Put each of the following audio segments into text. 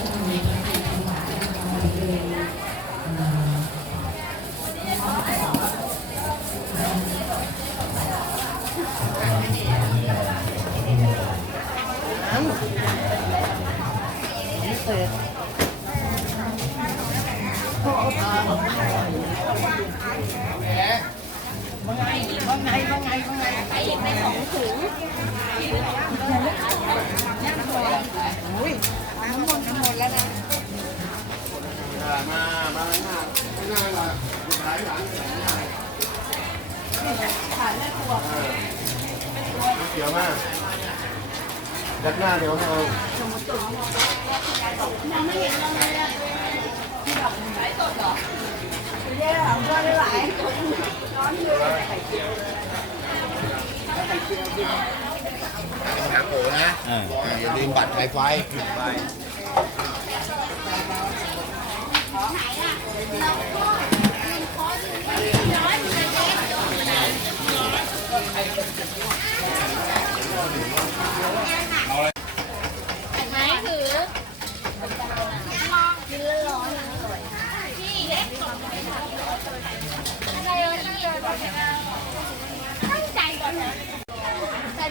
มา น้าหน้าละขายหลังขายแม่ครัวเขียวมากยัดหน้าเดี๋ยวให้เอาครับโอ้นะอย่าลืมบัตรไฟไฟไม้ถือกินแล้วร้อนพี่เล็กตั้งใจก่อนนะแต่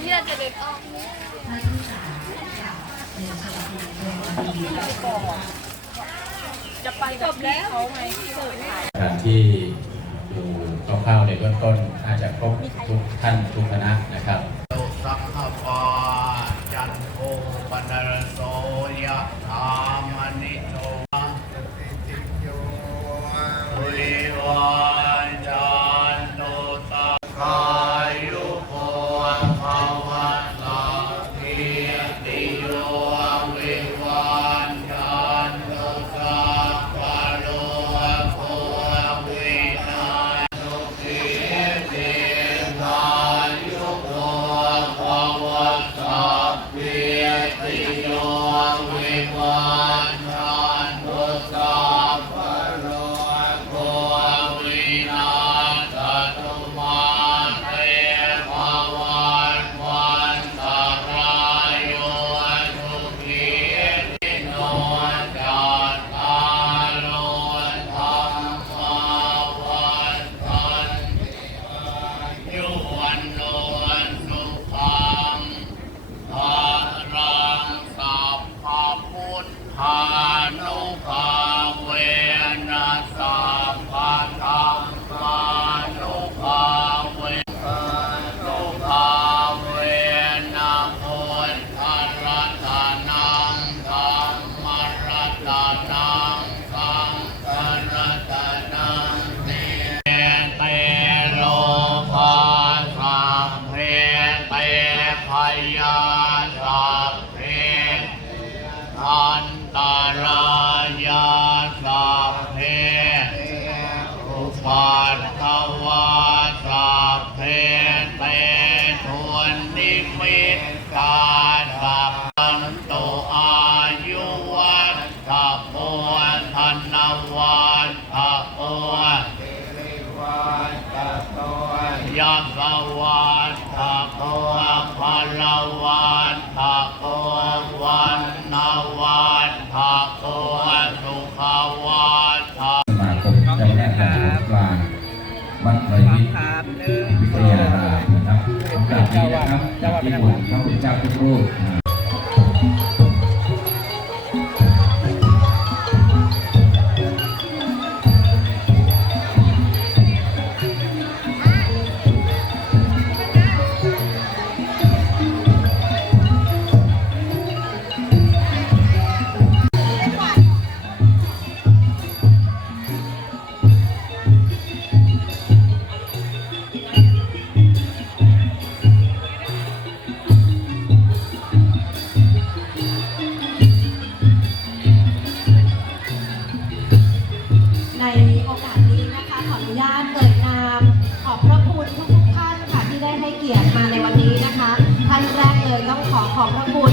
ที่เราจะเด็กออก จะไปจบแล้วเขาไหมการที่ดูคร่าวๆในเบื้องต้นอาจจะครบทุกท่านทุกคณะนะครับ สังฆปาจันโทปนรโส วัดไตรมิตรวิทยารามนะครับสำหรับนี้นะครับจากที่บวชพระพุทธเจ้าทุกรูป อกาสนี้นะคะขออนุญาตเอ่ยนามขอบพระคุณทุกๆท่านค่ะที่ได้ให้เกียรติมาในวันนี้นะคะท่านแรกเลยต้องขอขอบพระคุณ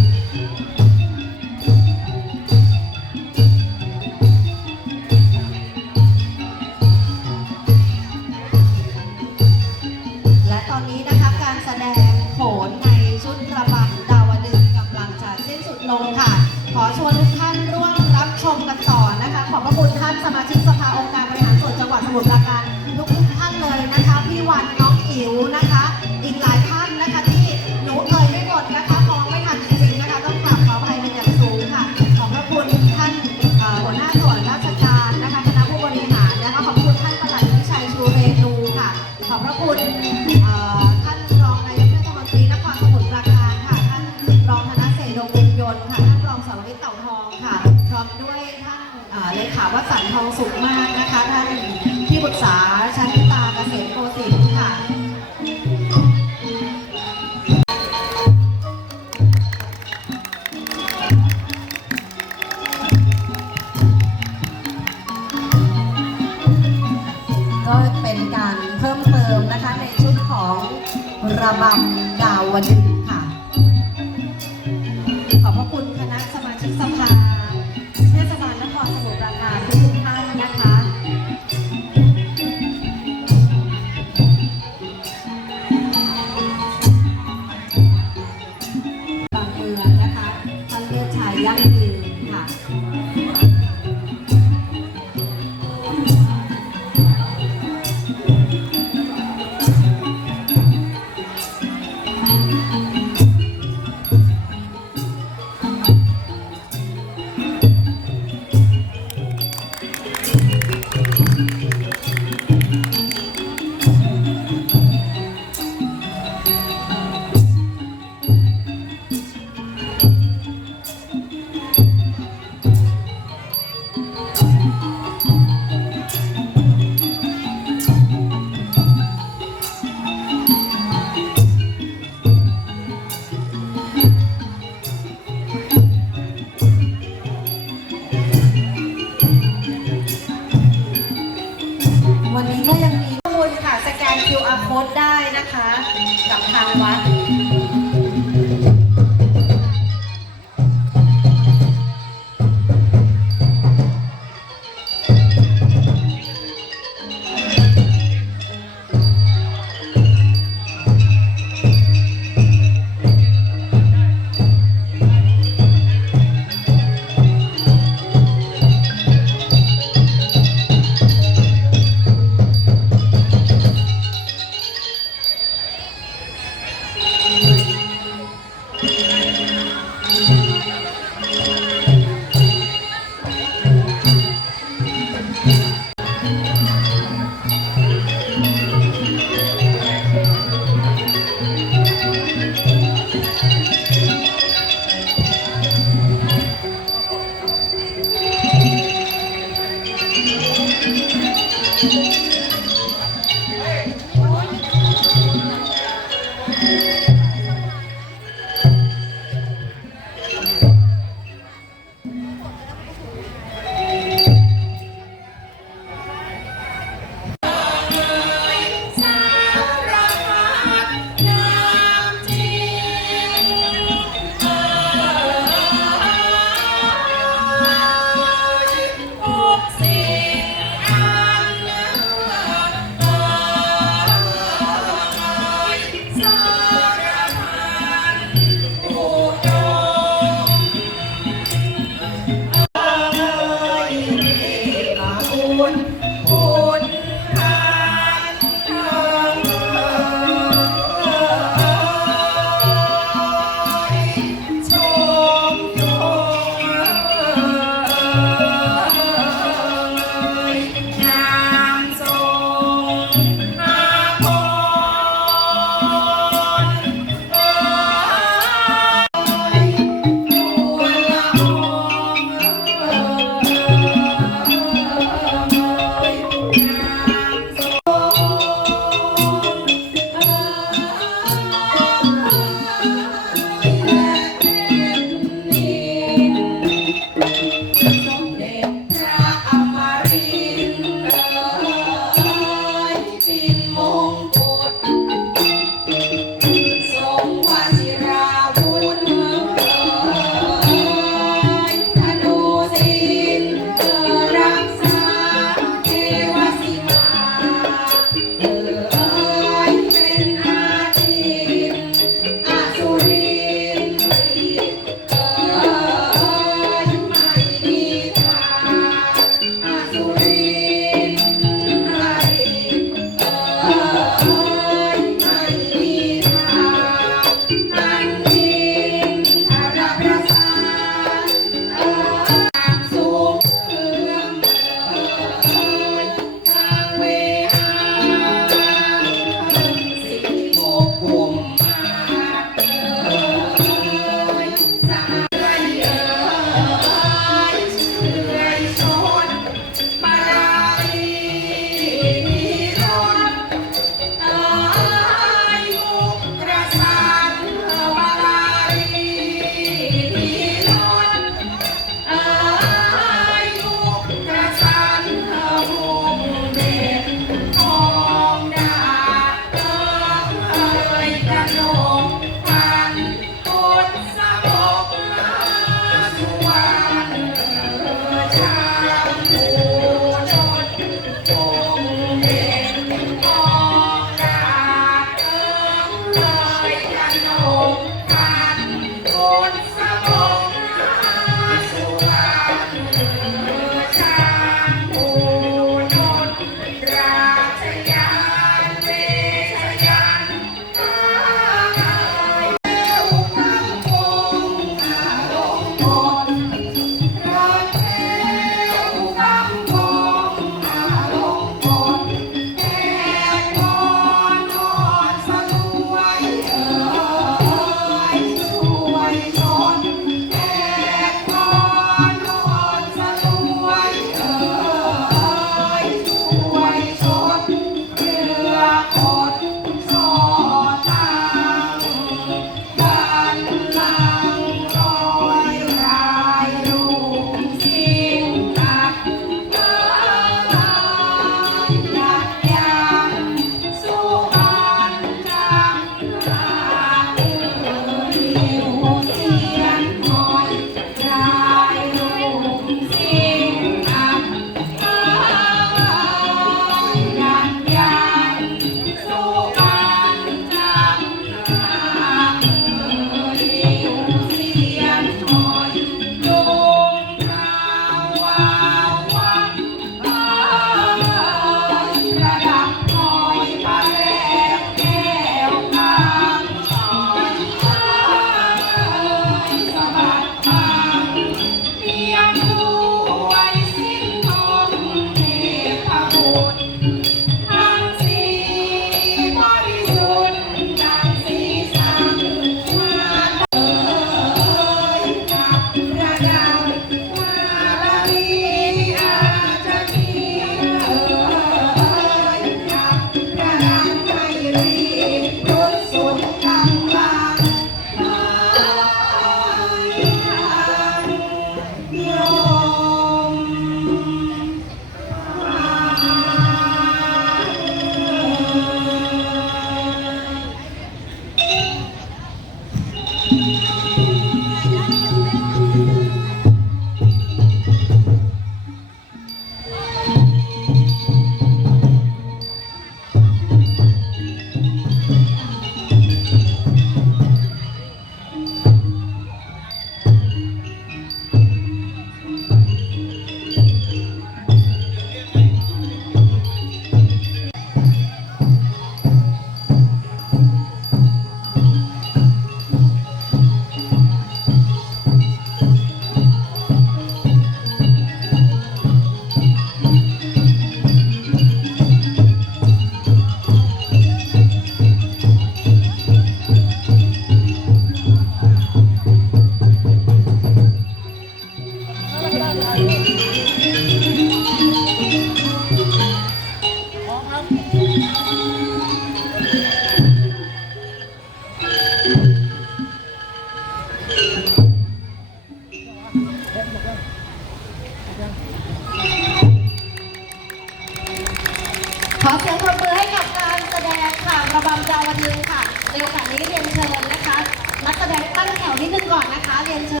ขอเสียงปรบมือให้กับการแสดงค่ะระบำดาวดึงค่ะในโอกาสนี้เรียนเชิญนะคะ นักแสดงตั้งแถวนิดนึงก่อนนะคะ เรียนเชิญ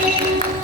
ข้า